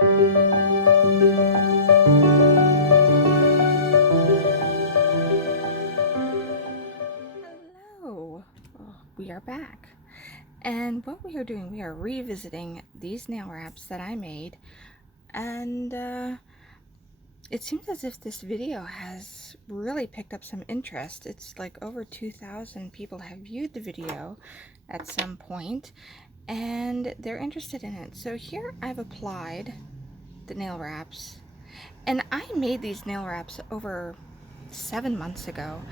Hello, we are back, and what we are doing, we are revisiting these nail wraps that I made, and it seems as if this video has really picked up some interest. It's like over 2,000 people have viewed the video at some point, and they're interested in it. So here I've applied the nail wraps, and I made these nail wraps over 7 months ago,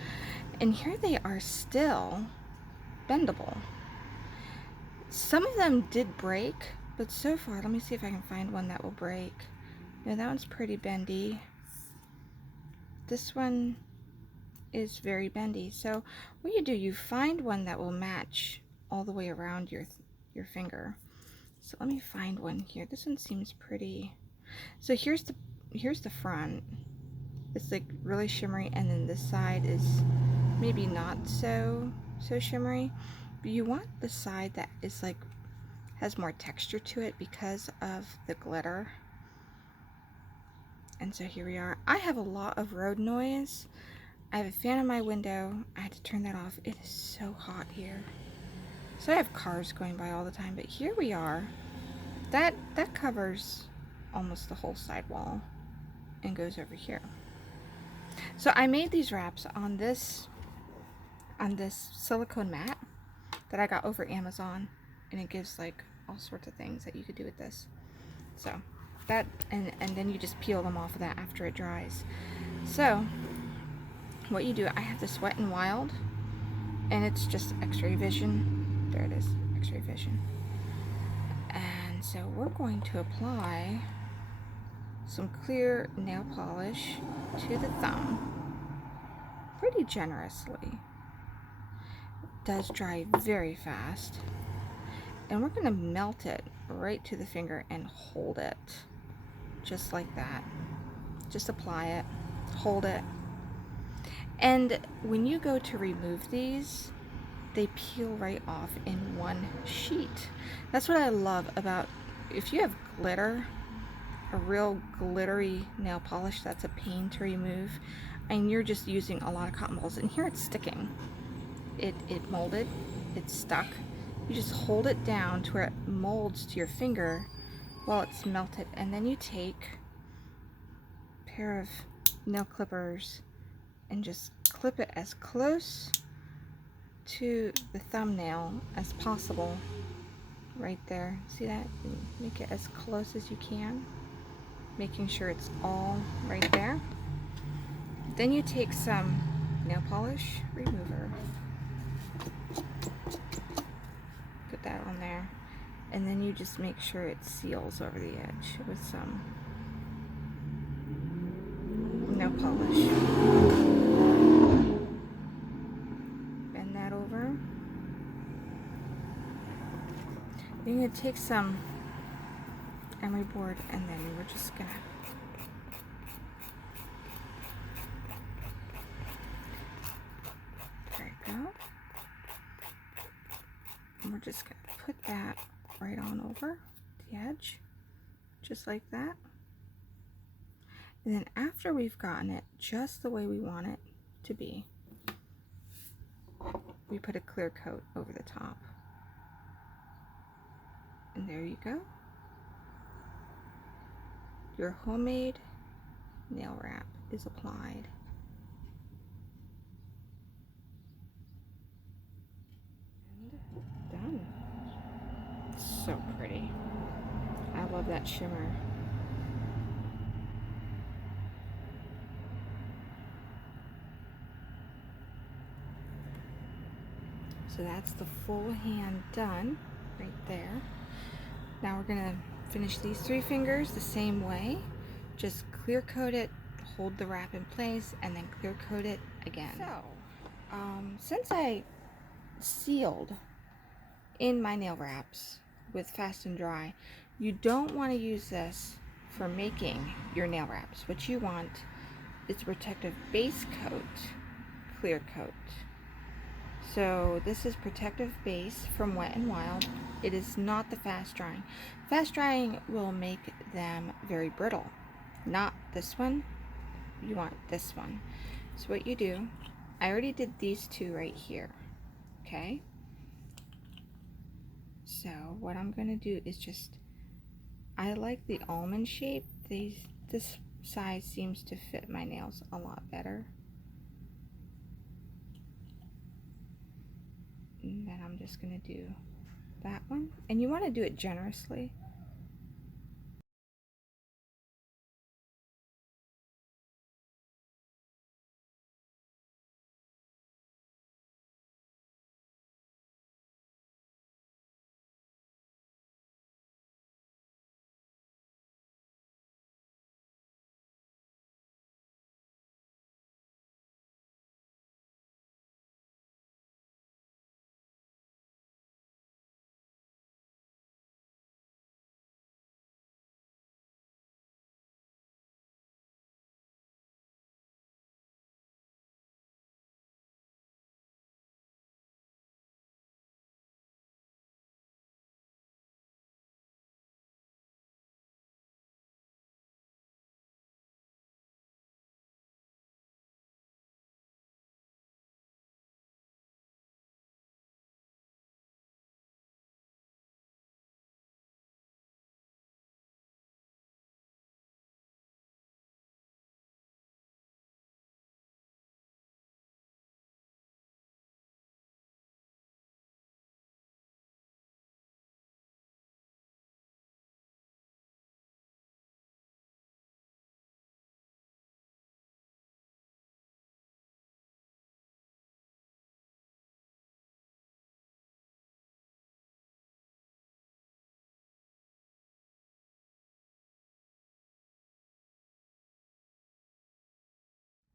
and here they are still bendable. Some of them did break, but so far, let me see if I can find one that will break. No, that one's pretty bendy. This one is very bendy. So what you do, you find one that will match all the way around your finger. So let me find one here. This one seems pretty. So here's the front. It's like really shimmery, and then this side is maybe not so shimmery. But you want the side that is like has more texture to it because of the glitter. And so here we are. I have a lot of road noise. I have a fan in my window. I had to turn that off. It is so hot here. So I have cars going by all the time, but here we are. That covers almost the whole sidewall and goes over here. So I made these wraps on this silicone mat that I got over Amazon, and it gives like all sorts of things that you could do with this. So that, and then you just peel them off of that after it dries. So what you do, I have this Wet n Wild, and it's just X-ray vision. There it is, X-ray vision. And so we're going to apply some clear nail polish to the thumb pretty generously. It does dry very fast, and we're going to melt it right to the finger and hold it just like that. Just apply it, hold it, and when you go to remove these, they peel right off in one sheet. That's what I love about, if you have glitter, a real glittery nail polish that's a pain to remove, and you're just using a lot of cotton balls, and here it's sticking. It molded, it's stuck. You just hold it down to where it molds to your finger while it's melted, and then you take a pair of nail clippers and just clip it as close to the thumbnail as possible. Right there, see that? Make it as close as you can, making sure it's all right there. Then you take some nail polish remover, put that on there, and then you just make sure it seals over the edge with some nail polish. Bend that over. Then you're going to take some emery board, and then we're just going to we're just going to put that right on over the edge, just like that. And then after we've gotten it just the way we want it to be, we put a clear coat over the top. And there you go. Your homemade nail wrap is applied. Done. So pretty. I love that shimmer. So that's the full hand done right there. Now we're gonna finish these 3 fingers the same way. Just clear coat it, hold the wrap in place, and then clear coat it again. So, since I sealed in my nail wraps with Fast and Dry, you don't want to use this for making your nail wraps. What you want is a protective base coat, clear coat. So this is protective base from Wet and Wild. It is not the fast drying. Fast drying will make them very brittle. Not this one. You want this one. So what you do, I already did these two right here. Okay? So what I'm going to do is just, I like the almond shape. This size seems to fit my nails a lot better. And then I'm just going to do that one. And you want to do it generously.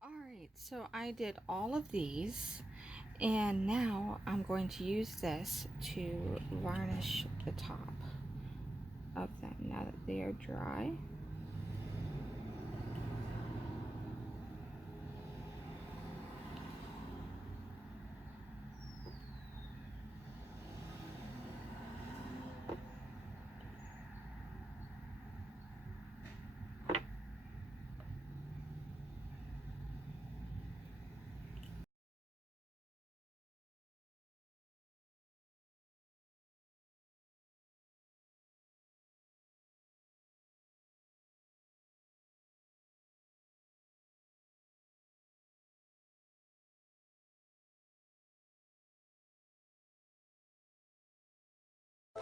Alright, so I did all of these, and now I'm going to use this to varnish the top of them now that they are dry.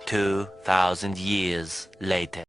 "2,000 years later."